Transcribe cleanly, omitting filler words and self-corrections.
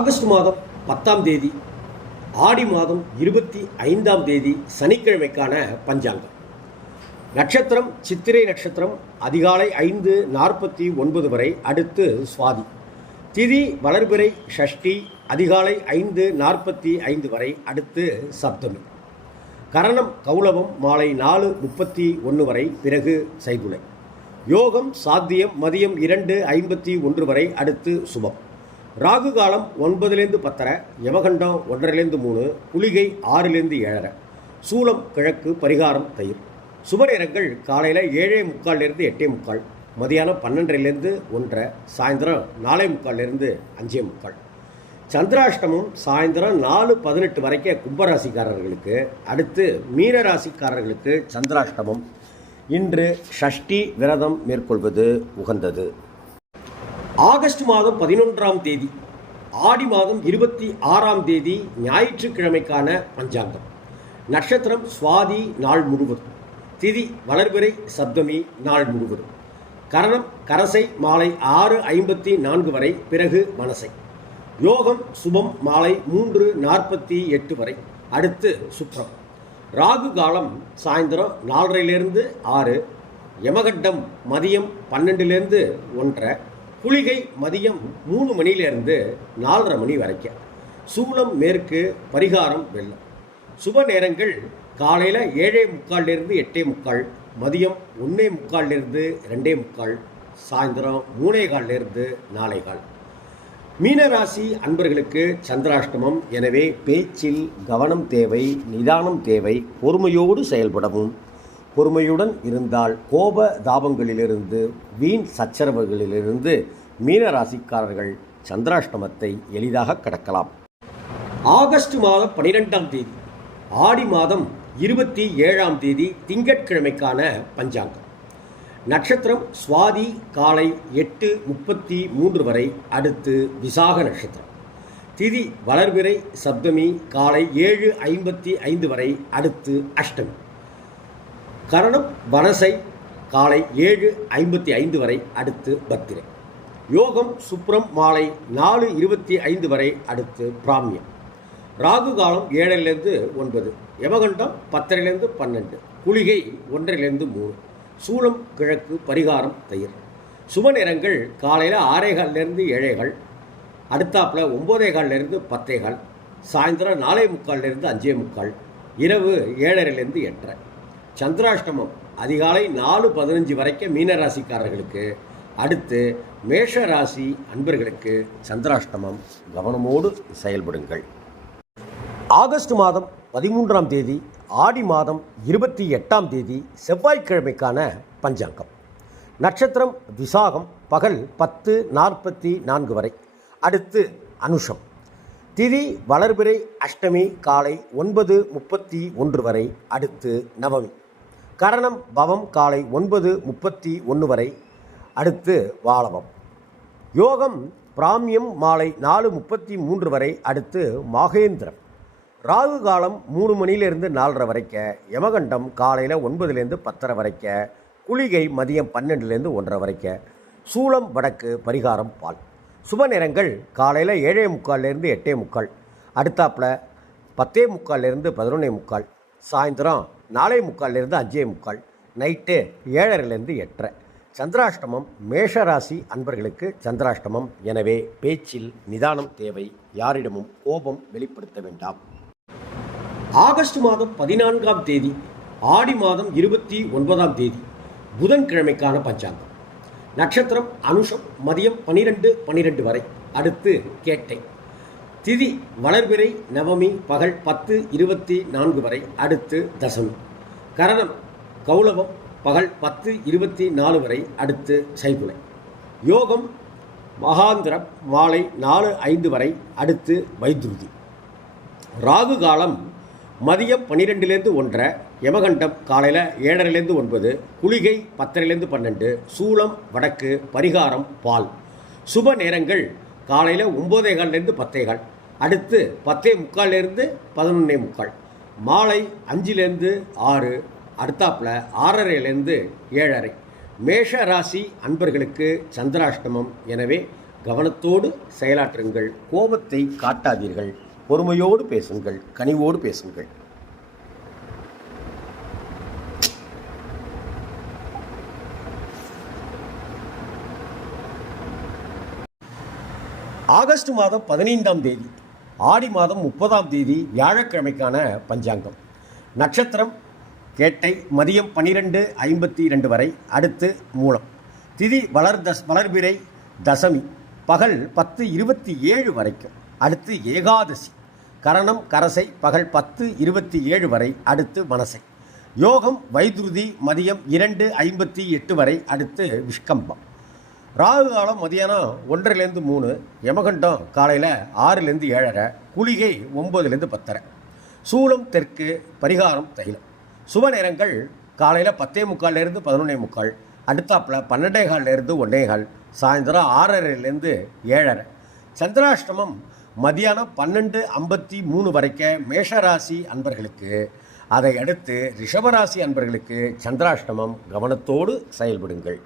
August மாதம் 10ஆம் தேதி ஆடி மாதம் 25ஆம் தேதி சனிக்கிழமைக்கான பஞ்சாங்கம். நட்சத்திரம் சித்திரை நட்சத்திரம் அதிகாலை 5:49 வரை, அடுத்து சுவாதி. திதி வளர்பிறை ஷஷ்டி அதிகாலை 5:45 வரை, அடுத்து சப்தமி. கரணம் கௌளவம் மாலை 4:31 வரை, பிறகு சைதுளை. யோகம் சாத்தியம் மதியம் 2:51 வரை, அடுத்து சுபம். ராகு காலம் 9லேருந்து 10:30, யமகண்டம் 1:30-3, குளிகை 6-7:30, சூலம் கிழக்கு, பரிகாரம் தயிர். சுப நேரங்கள் காலையில் 7:45 8:45, மதியானம் 12:00 1:30, சாயந்தரம் 4:45 5:45. சந்திராஷ்டமம் சாயந்தரம் 4:18 வரைக்கும் கும்பராசிக்காரர்களுக்கு, அடுத்து மீனராசிக்காரர்களுக்கு சந்திராஷ்டமம். இன்று ஷஷ்டி விரதம் மேற்கொள்வது உகந்தது. ஆகஸ்ட் மாதம் 11ஆம் தேதி ஆடி மாதம் 26ஆம் தேதி ஞாயிற்றுக்கிழமைக்கான பஞ்சாங்கம். நட்சத்திரம் சுவாதி நாள் முழுவதும், திதி வளர்பிறை சப்தமி நாள் முழுவதும், கரணம் கரசை மாலை 6:54 வரை, பிறகு மனசை. யோகம் சுபம் மாலை 3:48 வரை, அடுத்து சுப்ரம். ராகு காலம் சாயந்தரம் 4:30 6, யமகண்டம் மதியம் 12:00 1:30, குளிகை மதியம் 3 மணியிலிருந்து 4:30 மணி வரைக்கும், சூலம் மேற்கு, பரிகாரம் வெள்ளம். சுப நேரங்கள் காலையில் 7:45 8:45, மதியம் 1:45 2:45, சாயந்தரம் 3:15 4:15. மீனராசி அன்பர்களுக்கு சந்திராஷ்டமம். எனவே பேச்சில் கவனம் தேவை, நிதானம் தேவை. பொறுமையோடு செயல்படவும். பொறுமையுடன் இருந்தால் கோப தாபங்களிலிருந்து, வீண் சச்சரவுகளிலிருந்து மீனராசிக்காரர்கள் சந்திராஷ்டமத்தை எளிதாக கடக்கலாம். ஆகஸ்ட் மாதம் 12ஆம் தேதி ஆடி மாதம் 27ஆம் தேதி திங்கட்கிழமைக்கான பஞ்சாங்கம். நட்சத்திரம் சுவாதி காலை 8:33 வரை, அடுத்து விசாக நட்சத்திரம். திதி வளர்பிறை சப்தமி காலை 7:55 வரை, அடுத்து அஷ்டமி. கரணம் வனசை காலை 7:55 வரை, அடுத்து பத்திரை. யோகம் சுப்ரம் மாலை 4:25 வரை, அடுத்து பிராமியம். ராகு காலம் 7:09, யமகண்டம் 10:12, குளிகை 1:03, சூலம் கிழக்கு, பரிகாரம் தயிர். சுப நேரங்கள் காலையில் 6:15 7:15, அடுத்தாப்பில் 9:15 10:15, சாயந்தரம் 4:45 5:45, இரவு 7:30 8:30. சந்திராஷ்டமம் அதிகாலை 4:15 வரைக்கும் மீனராசிக்காரர்களுக்கு, அடுத்து மேஷ ராசி அன்பர்களுக்கு சந்திராஷ்டமம். கவனமோடு செயல்படுங்கள். ஆகஸ்ட் மாதம் 13ஆம் தேதி ஆடி மாதம் 28ஆம் தேதி செவ்வாய்க்கிழமைக்கான பஞ்சாங்கம். நட்சத்திரம் விசாகம் பகல் 10:44 வரை, அடுத்து அனுஷம். திதி வளர்பிறை அஷ்டமி காலை 9:31 வரை, அடுத்து நவமி. கரணம் பவம் காலை 9:31 வரை, அடுத்து வாளவம். யோகம் பிராமியம் மாலை 4:33 வரை, அடுத்து மாகேந்திரம். ராகு காலம் 3 மணியிலிருந்து 4:30 வரைக்கும், யமகண்டம் காலையில் 9:00 10:30 வரைக்கும், குளிகை மதியம் 12:00 1:30 வரைக்கும், சூலம் வடக்கு, பரிகாரம் பால். சுப நேரங்கள் காலையில் 7:45 8:45, அடுத்தாப்பில் 10:45 11:45, சாயந்தரம் 4:45 5:45, நைட்டு 7:30 8:30. சந்திராஷ்டமம். மேஷராசி அன்பர்களுக்கு சந்திராஷ்டமம். எனவே பேச்சில் நிதானம் தேவை. யாரிடமும் கோபம் வெளிப்படுத்த வேண்டாம். ஆகஸ்ட் மாதம் 14ஆம் தேதி ஆடி மாதம் 29ஆம் தேதி புதன்கிழமைக்கான பஞ்சாங்கம். நட்சத்திரம் அனுஷம் மதியம் 12:12 வரை, அடுத்து கேட்டை. திதி வளர்பிறை நவமி பகல் 10:24 வரை, அடுத்து தசமி. கரணம் கௌளவம் பகல் 10:24 வரை, அடுத்து சைதுளை. யோகம் மகாந்திரம் மாலை 4:05 வரை, அடுத்து வைத்ருதி. ராகு காலம் மதியம் 12:00 1:30, யமகண்டம் காலையில் 7:30 9, குளிகை 10:12, சூலம் வடக்கு, பரிகாரம் பால். சுப நேரங்கள் காலையில் 9:15 10:15, அடுத்து 10:45 11:45, மாலை 5:00 6, அடுத்தாப்பில் 6:30 7:30. மேஷ ராசி அன்பர்களுக்கு சந்திராஷ்டமம். எனவே கவனத்தோடு செயலாற்றுங்கள். கோபத்தை காட்டாதீர்கள். பொறுமையோடு பேசுங்கள். கனிவோடு பேசுங்கள். ஆகஸ்ட் மாதம் 15ஆம் தேதி, ஆடி மாதம் 30ஆம் தேதி வியாழக்கிழமைக்கான பஞ்சாங்கம். நட்சத்திரம் கேட்டை, மதியம் 12:52 வரை, அடுத்து மூலம். திதி வளர்பிறை தசமி, பகல் 10:27 வரைக்கும், அடுத்து ஏகாதசி. கரணம் கரசை, பகல் 10:27 வரை, அடுத்து மனசை. யோகம் வைதுருதி, மதியம் 2:58 வரை, அடுத்து விஷ்கம்பம். ராகு காலம் மதியானம் 1:03, 3, யமகண்டம் காலையில் 6:07, குளிகை 9:10. சூலம் தெற்கு, பரிகாரம் தைலம். சுப நேரங்கள் காலையில் 10:45 11:45, அடுத்தாப்பில் 12:15 1:15, சாயந்தரம் 6:30 7:30. சந்திராஷ்டமம் மதியானம் 12:53 வரைக்கும் மேஷராசி அன்பர்களுக்கு. அதை அடுத்து ரிஷபராசி அன்பர்களுக்கு சந்திராஷ்டமம். கவனத்தோடு செயல்படுங்கள்.